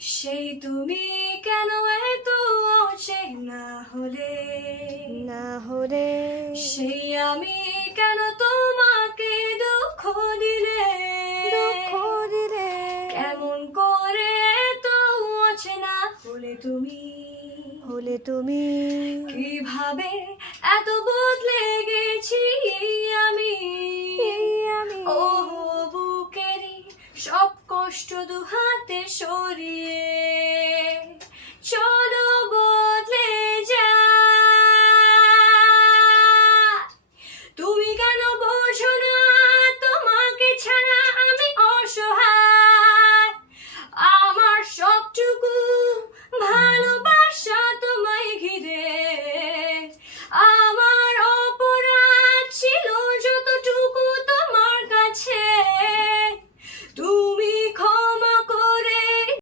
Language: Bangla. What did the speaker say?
সেই তুমি কেন এত অচেনা হলে, না হলে সেই আমি কেন তোমাকে দুঃখ দিলে, দুঃখ দিলে কেমন করে এত অচেনা হলে তুমি, হলে তুমি কিভাবে এত বদলে গেছি আমি, ও বুকেরই সব কষ্ট দু হাতে সরিয়ে